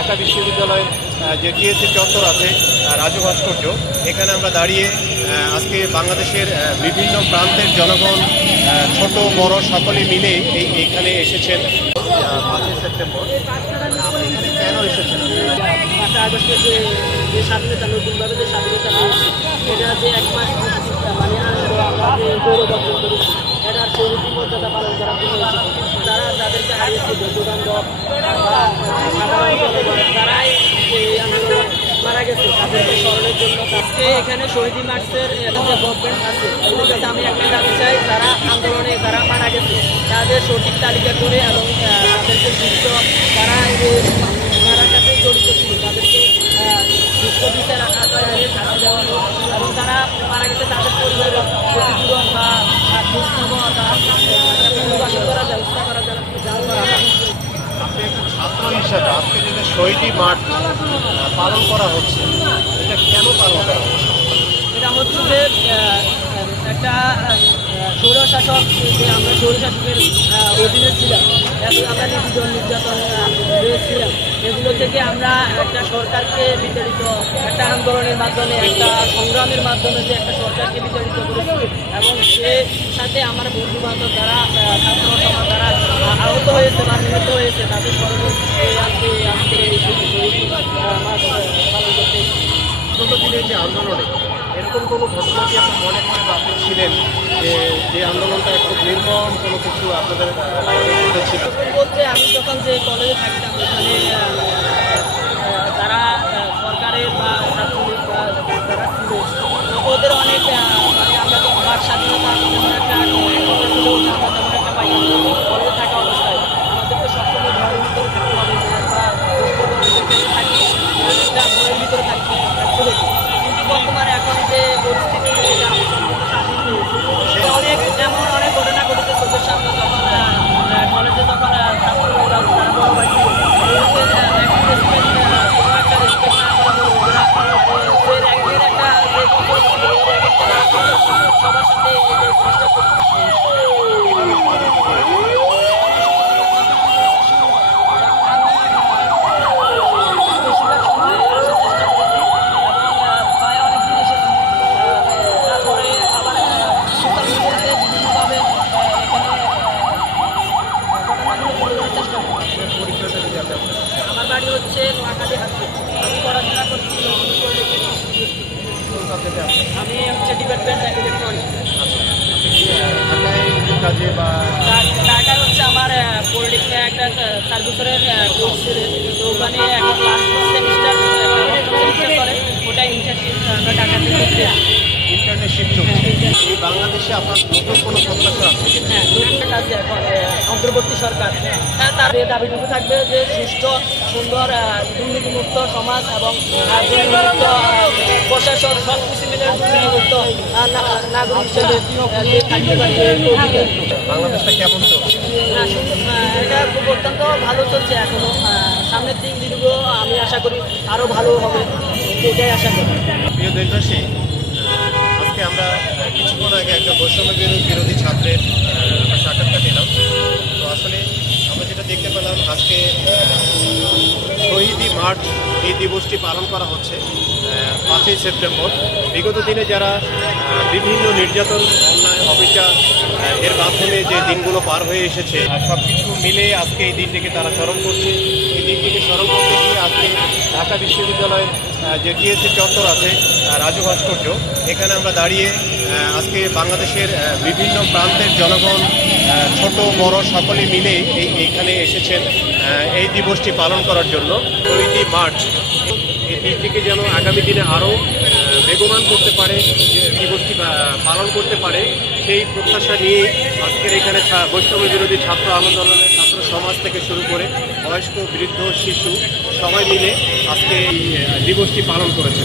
ঢাকা বিশ্ববিদ্যালয়ের যে টিএসসি চত্বর আছে, রাজু ভাস্কর্য, এখানে আমরা দাঁড়িয়ে আজকে বাংলাদেশের বিভিন্ন প্রান্তের জনগণ ছোট বড় সকলে মিলে এইখানে এসেছেন। 5ই সেপ্টেম্বর আপনি এখানে কেন এসেছেন? 5 আগস্টে যে স্বাধীনতা, নতুনভাবে যে স্বাধীনতা পেয়েছি, এটা যে 1 মাস মানে আনন্দ আমরা যে গৌরব অর্জন করেছি, এটার শহীদ মর্যাদা পালন করার জন্য এসেছি। তারা যাদেরকে হারিয়েছে, বন্ধুবান্ধব বা সাধারণ জনগণ, তারাই এই আন্দোলন মারা গেছে, তাদেরকে স্মরণের জন্য আজকে এখানে শহীদ মার্চের যে গভর্নমেন্ট আছে, ওদের কাছে আমি একটা দাবি চাই, যারা আন্দোলনে যারা মারা গেছে তাদের সঠিক তালিকা করে এবং তাদেরকে সুস্থ, তারা মারার কাছে জড়িত ছিল, তাদেরকে সুস্থ বিচার আকারে শাস্তি দেওয়া হোক এবং যারা মারা গেছে তাদের পরিবারের ক্ষতিপূরণ বা পুনর্বাসন করার ব্যবস্থা করা করা হয়। আপনি একজন ছাত্র হিসাবে আজকে যে শহীদ মার্চ পালন করা হচ্ছে, এটা কেন পালন করা হচ্ছে? এটা হচ্ছে যে একটা স্বৈরশাসক, যে আমরা স্বৈরশাসকের অধীনে ছিলাম, এখন আমরা নির্যাতন ছিলাম, এগুলো থেকে আমরা একটা সরকারকে বিতাড়িত, একটা আন্দোলনের মাধ্যমে, একটা সংগ্রামের মাধ্যমে যে একটা সরকারকে বিতাড়িত করেছি এবং সে সাথে আমার বন্ধু বান্ধব যারা ছাত্র সমাজ যারা আহত হয়েছে বা নিহত হয়েছে তাদের স্মরণে আজকে এই মাস পালন করতে। ছোট দিনের যে আন্দোলনে এরকম কোনো ঘটনা কি আপনি মনে করেন বা আপনি ছিলেন যে আন্দোলনটা খুব নির্মম কোনো কিছু আপনাদের ছিল? বলতে আমি যখন যে কলেজে থাকতাম, ওখানে তারা সরকারের বা ছাত্রলীগ বা যারা ছিল, ওদের অনেক মানে আমরা তো বাক স্বাধীনতা তেমন একটা কথা ছিল না, আমরা তেমন একটা পাই কলেজে থাকা অবস্থায় আমাদেরকে সবসময় ঘরের ভিতরে থাকতে হবে, থাকি একটা ঘরের ভিতরে থাকতে হবে। কিন্তু বর্তমানে এখন যে পরিস্থিতি, এটা অনেক এমন অনেক ঘটনা ঘটেছে চোখের সামনে। যখন কলেজে যখন ছাত্ররা তারা বড় ভাই সবার সাথে আমার বাড়ি হচ্ছে নোয়াখালী হাতে। আমি পড়াশোনা করছি, আমি হচ্ছে ডিপার্টমেন্ট ইলেকট্রনিক্স। কাজে বা ঢাকায় হচ্ছে আমার পলিটেকনিক একটা 4 বছরের কোর্স ছিল, তো ওখানে এখন লাস্ট সেমিস্টার করে, ওটা ইন্টার্নশিপ আমরা ঢাকা থেকে করতে। ইন্টার্নশিপ চলছে এই বাংলাদেশে আপনার নতুন কোনো প্রত্যাশা আছে কিনা? হ্যাঁ, নতুন আছে এখন অন্তর্বর্তী সরকার। তাদের দাবিটুকু থাকবে যে সুষ্ঠু সুন্দর দুর্নীতিমুক্ত সমাজ এবং দুর্নীতিমুক্ত প্রশাসন, সব কিছু মিলে দুর্নীতিমুক্ত নাগরিক হিসেবে থাকতে পারবে। বাংলাদেশটা কেমন চলছে? এটা খুব অত্যন্ত ভালো চলছে এখনো। সামনের দিনগুলো আমি আশা করি আরও ভালো হবে, এটাই আশা করি। প্রিয় দেশবাসী, আজকে আমরা কিছুক্ষণ আগে একটা বৈষম্য বিরোধী ছাত্রের সাক্ষাৎকার নিলাম। তো আসলে আমরা যেটা দেখতে পেলাম, আজকে শহীদ মার্চ এই দিবসটি পালন করা হচ্ছে 5ই সেপ্টেম্বর। বিগত দিনে যারা বিভিন্ন নির্যাতন, অন্যায়, অবিচার এর মাধ্যমে যে দিনগুলো পার হয়ে এসেছে, সব কিছু মিলে আজকে এই দিনটিকে তারা স্মরণ করছে। এই দিনটিকে স্মরণ করতে গিয়ে আজকে ঢাকা বিশ্ববিদ্যালয়ের যে টিএসসি চত্বর আছে, রাজু ভাস্কর্য, এখানে আমরা দাঁড়িয়ে আজকে বাংলাদেশের বিভিন্ন প্রান্তের জনগণ ছোট বড় সকলে মিলে এইখানে এসেছেন এই দিবসটি পালন করার জন্য। শহীদ মার্চ এই দিনটিকে যেন আগামী দিনে আরও বেগবান করতে পারে, যে দিবসটি পালন করতে পারে, সেই প্রত্যাশা নিয়ে আজকের এখানে বৈষম্য বিরোধী ছাত্র আন্দোলনের ছাত্র সমাজ থেকে শুরু করে বয়স্ক, বৃদ্ধ, শিশু সবাই মিলে আজকে এই দিবসটি পালন করেছে।